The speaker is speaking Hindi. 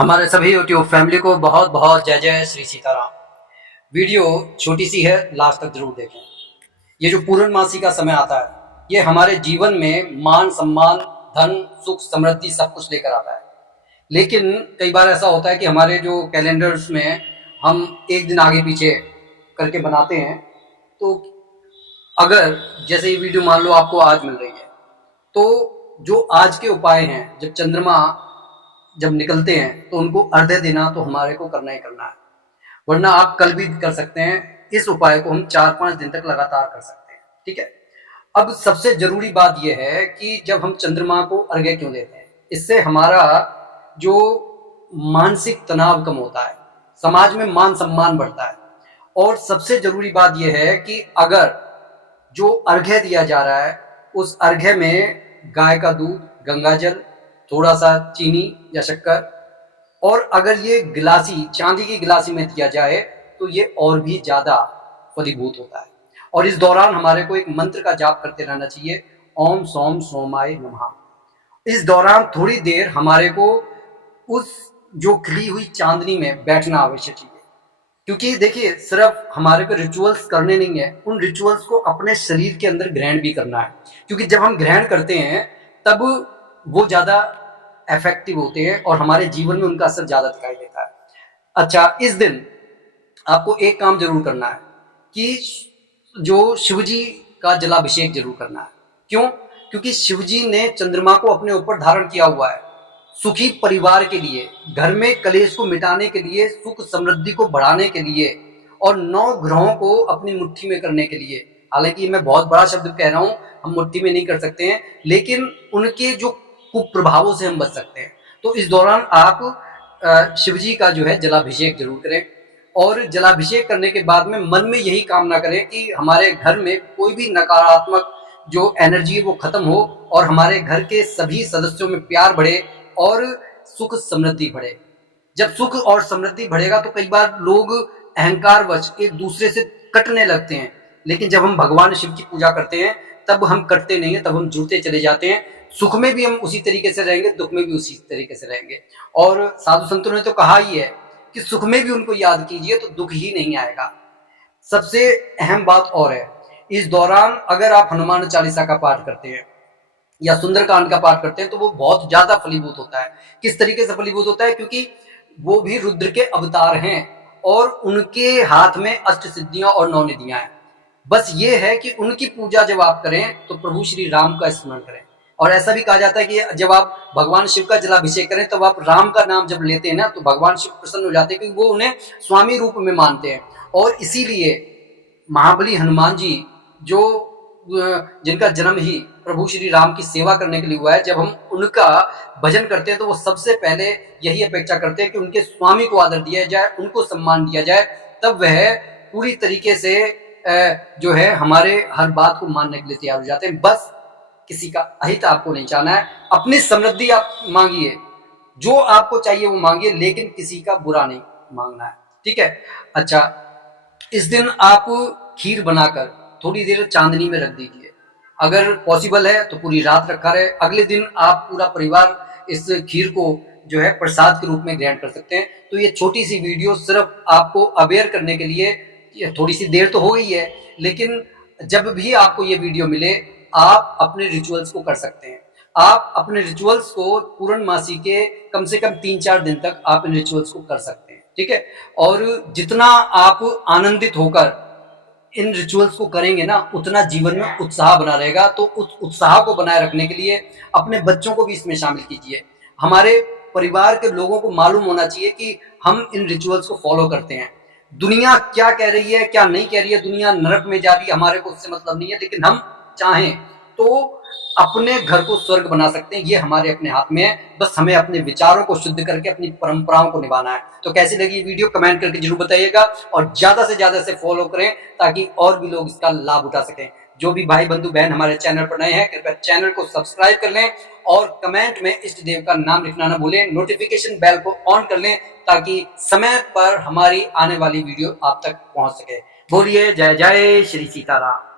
हमारे सभी यूट्यूब फैमिली को बहुत बहुत जय जय श्री सीताराम। वीडियो छोटी सी है, लास्ट तक जरूर देखें। ये जो पूर्णमासी का समय आता है, ये हमारे जीवन में मान सम्मान, धन, सुख, समृद्धि सब कुछ लेकर आता है। लेकिन कई बार ऐसा होता है कि हमारे जो कैलेंडर्स में हम एक दिन आगे पीछे करके बनाते हैं। तो अगर जैसे ये वीडियो मान लो आपको आज मिल रही है, तो जो आज के उपाय हैं, जब चंद्रमा जब निकलते हैं तो उनको अर्घ्य देना तो हमारे को करना ही करना है, वरना आप कल भी कर सकते हैं। इस उपाय को हम 4-5 दिन तक लगातार कर सकते हैं, ठीक है। अब सबसे जरूरी बात यह है कि जब हम चंद्रमा को अर्घ्य क्यों देते हैं, इससे हमारा जो मानसिक तनाव कम होता है, समाज में मान सम्मान बढ़ता है। और सबसे जरूरी बात यह है कि अगर जो अर्घ्य दिया जा रहा है उस अर्घ्य में गाय का दूध, गंगा जल, थोड़ा सा चीनी या शक्कर, और अगर ये गिलासी, चांदी की गिलासी में दिया जाए तो ये और भी ज्यादा फलीभूत होता है। और इस दौरान हमारे को एक मंत्र का जाप करते रहना चाहिए, ओम सोम सोमाय नमः। इस दौरान थोड़ी देर हमारे को उस जो खिली हुई चांदनी में बैठना अवश्य चाहिए, क्योंकि देखिए सिर्फ हमारे को रिचुअल्स करने नहीं है, उन रिचुअल्स को अपने शरीर के अंदर ग्रहण भी करना है। क्योंकि जब हम ग्रहण करते हैं तब वो ज्यादा इफेक्टिव होते हैं और हमारे जीवन में उनका असर ज्यादा दिखाई देता है। अच्छा, इस दिन आपको एक काम जरूर करना है कि जो शिवजी का जलाभिषेक जरूर करना है। क्यों? क्योंकि शिवजी ने चंद्रमा को अपने ऊपर धारण किया हुआ है, सुखी परिवार के लिए, घर में कलेश को मिटाने के लिए, सुख समृद्धि को बढ़ाने के लिए, और 9 ग्रहों को अपनी मुट्ठी में करने के लिए। हालांकि मैं बहुत बड़ा शब्द कह रहा हूं, हम मुट्ठी में नहीं कर सकते हैं, लेकिन उनके जो कुप्रभावों से हम बच सकते हैं। तो इस दौरान आप शिवजी का जो है जलाभिषेक जरूर करें। और जलाभिषेक करने के बाद में मन में यही कामना करें कि हमारे घर में कोई भी नकारात्मक जो एनर्जी है वो खत्म हो और हमारे घर के सभी सदस्यों में प्यार बढ़े और सुख समृद्धि बढ़े। जब सुख और समृद्धि बढ़ेगा तो कई बार लोग अहंकारवश एक दूसरे से कटने लगते हैं, लेकिन जब हम भगवान शिव की पूजा करते हैं तब हम कटते नहीं हैं, तब हम जुड़ते चले जाते हैं। सुख में भी हम उसी तरीके से रहेंगे, दुख में भी उसी तरीके से रहेंगे। और साधु संतों ने तो कहा ही है कि सुख में भी उनको याद कीजिए तो दुख ही नहीं आएगा। सबसे अहम बात और है, इस दौरान अगर आप हनुमान चालीसा का पाठ करते हैं या सुंदरकांड का पाठ करते हैं तो वो बहुत ज्यादा फलीभूत होता है। किस तरीके से फलीभूत होता है? क्योंकि वो भी रुद्र के अवतार हैं और उनके हाथ में अष्ट सिद्धियां और 9 निधियां हैं। बस ये है कि उनकी पूजा जब आप करें तो प्रभु श्री राम का स्मरण करें। और ऐसा भी कहा जाता है कि जब आप भगवान शिव का जलाभिषेक करें तब आप राम का नाम जब लेते हैं ना तो भगवान शिव प्रसन्न हो जाते हैं, क्योंकि वो उन्हें स्वामी रूप में मानते हैं। और इसीलिए महाबली हनुमान जी, जो जिनका जन्म ही प्रभु श्री राम की सेवा करने के लिए हुआ है, जब हम उनका भजन करते हैं तो वो सबसे पहले यही अपेक्षा करते हैं कि उनके स्वामी को आदर दिया जाए, उनको सम्मान दिया जाए, तब वह पूरी तरीके से जो है हमारे हर बात को मानने के लिए तैयार हो जाते हैं। बस किसी का अहित आपको नहीं चाहना है, अपनी समृद्धि आप मांगिए, जो आपको चाहिए वो मांगिए, लेकिन किसी का बुरा नहीं मांगना है, ठीक है। अच्छा, इस दिन आप खीर बनाकर थोड़ी देर चांदनी में रख दीजिए। अगर पॉसिबल है तो पूरी रात रखा रहे। अगले दिन आप पूरा परिवार इस खीर को जो है प्रसाद के रूप में ग्रहण कर सकते हैं। तो ये छोटी सी वीडियो सिर्फ आपको अवेयर करने के लिए, थोड़ी सी देर तो हो गई है, लेकिन जब भी आपको ये वीडियो मिले आप अपने रिचुअल्स को कर सकते हैं। आप अपने रिचुअल्स को पूर्णमासी के कम से कम 3-4 दिन तक आप इन रिचुअल्स को कर सकते हैं, ठीक है। और जितना आप आनंदित होकर इन रिचुअल्स को करेंगे ना, उतना जीवन में उत्साह बना रहेगा। तो उस उत्साह को बनाए रखने के लिए अपने बच्चों को भी इसमें शामिल कीजिए। हमारे परिवार के लोगों को मालूम होना चाहिए कि हम इन रिचुअल्स को फॉलो करते हैं। दुनिया क्या कह रही है, क्या नहीं कह रही है, दुनिया नरक में जा रही है, हमारे को उससे मतलब नहीं है, लेकिन हम चाहें तो अपने घर को स्वर्ग बना सकते हैं। ये हमारे अपने हाथ में है, बस हमें अपने विचारों को शुद्ध करके अपनी परंपराओं को निभाना है। तो कैसी लगी ये वीडियो कमेंट करके जरूर बताइएगा और ज्यादा से ज्यादा इसे फॉलो करें ताकि और भी लोग इसका लाभ उठा सकें। जो भी भाई बंधु बहन हमारे चैनल पर नए हैं, कृपया चैनल को सब्सक्राइब कर लें और कमेंट में इष्ट देव का नाम लिखना ना भूलें। नोटिफिकेशन बेल को ऑन कर लें ताकि समय पर हमारी आने वाली वीडियो आप तक पहुंच सके। बोलिए जय जय श्री सीताराम।